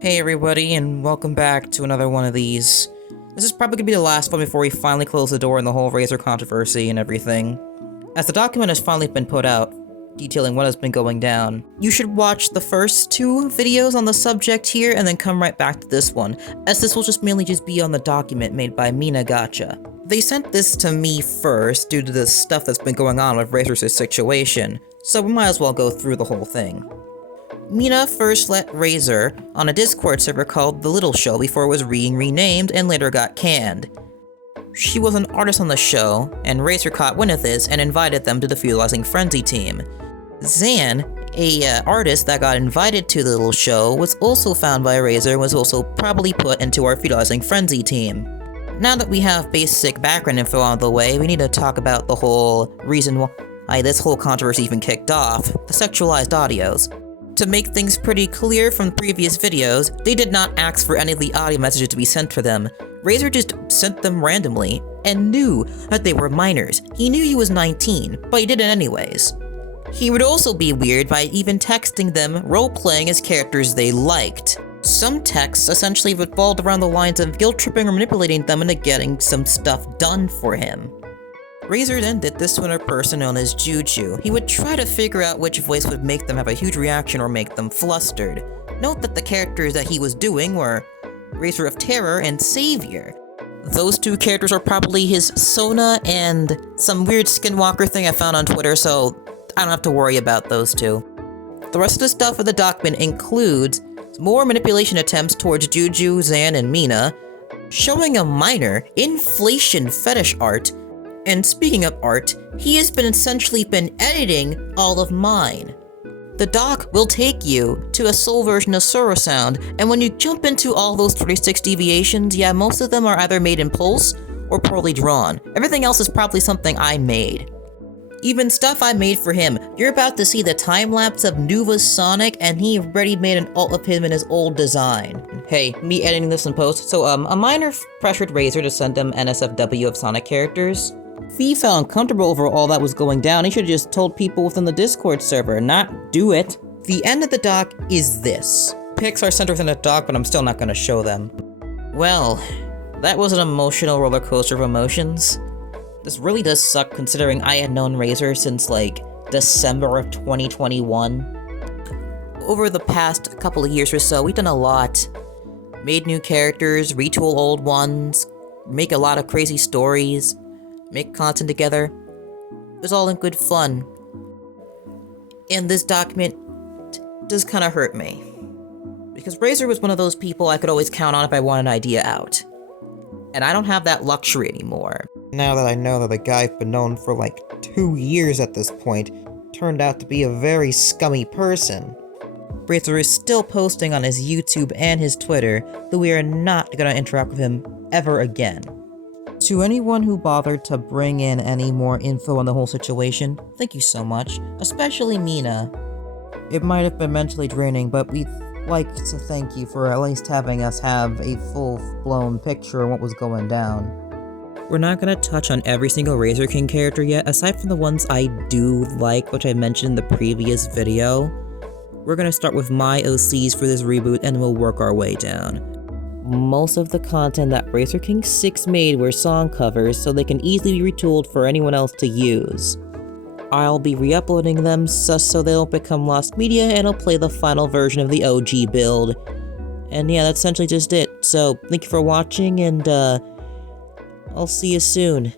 Hey everybody, and welcome back to another one of these. This is probably gonna be the last one before we finally close the door on the whole Razor controversy and everything. As the document has finally been put out, detailing what has been going down, you should watch the first two videos on the subject here and then come right back to this one, as this will mainly be on the document made by Mina Gotcha. They sent this to me first due to the stuff that's been going on with Razor's situation, so we might as well go through the whole thing. Mina first let Razor on a Discord server called The Little Show before it was being renamed and later got canned. She was an artist on the show, and Razor caught wind of this and invited them to the Feudalizing Frenzy team. Zan, a artist that got invited to The Little Show, was also found by Razor and was also probably put into our Feudalizing Frenzy team. Now that we have basic background info out of the way, we need to talk about the whole reason why this whole controversy even kicked off, the sexualized audios. To make things pretty clear from previous videos, they did not ask for any of the audio messages to be sent for them. Razor just sent them randomly, and knew that they were minors. He knew he was 19, but he did it anyways. He would also be weird by even texting them role-playing as characters they liked. Some texts essentially revolved around the lines of guilt-tripping or manipulating them into getting some stuff done for him. Razor then did this to another person known as Juju. He would try to figure out which voice would make them have a huge reaction or make them flustered. Note that the characters that he was doing were Razor of Terror and Savior. Those two characters are probably his Sona and some weird skinwalker thing I found on Twitter, so I don't have to worry about those two. The rest of the stuff in the document includes more manipulation attempts towards Juju, Zan, and Mina, showing a minor inflation fetish art. And speaking of art, he has essentially been editing all of mine. The doc will take you to a soul version of Sorosound, and when you jump into all those 36 deviations, yeah, most of them are either made in Pulse or poorly drawn. Everything else is probably something I made. Even stuff I made for him. You're about to see the time-lapse of Nuva's Sonic, and he already made an alt of him in his old design. Hey, me editing this in post. So, a minor pressured Razor to send him NSFW of Sonic characters. If he felt uncomfortable over all that was going down, he should have just told people within the Discord server, not do it. The end of the doc is this. Pics are centered within the doc, but I'm still not gonna show them. Well, that was an emotional roller coaster of emotions. This really does suck considering I had known Razor since like December of 2021. Over the past couple of years or so, we've done a lot. Made new characters, retool old ones, make a lot of crazy stories, make content together. It was all in good fun. And this document does kind of hurt me. Because Razor was one of those people I could always count on if I want an idea out. And I don't have that luxury anymore. Now that I know that the guy I've been known for like 2 years at this point turned out to be a very scummy person. Razor is still posting on his YouTube and his Twitter that we are not gonna interact with him ever again. To anyone who bothered to bring in any more info on the whole situation, thank you so much, especially Mina. It might have been mentally draining, but we'd like to thank you for at least having us have a full-blown picture of what was going down. We're not gonna touch on every single RazorKing character yet, aside from the ones I do like, which I mentioned in the previous video. We're gonna start with my OCs for this reboot, and we'll work our way down. Most of the content that RazorKing6 made were song covers, so they can easily be retooled for anyone else to use. I'll be re-uploading them just so they don't become lost media, and I'll play the final version of the OG build. And yeah, that's essentially just it. So, thank you for watching, and I'll see you soon.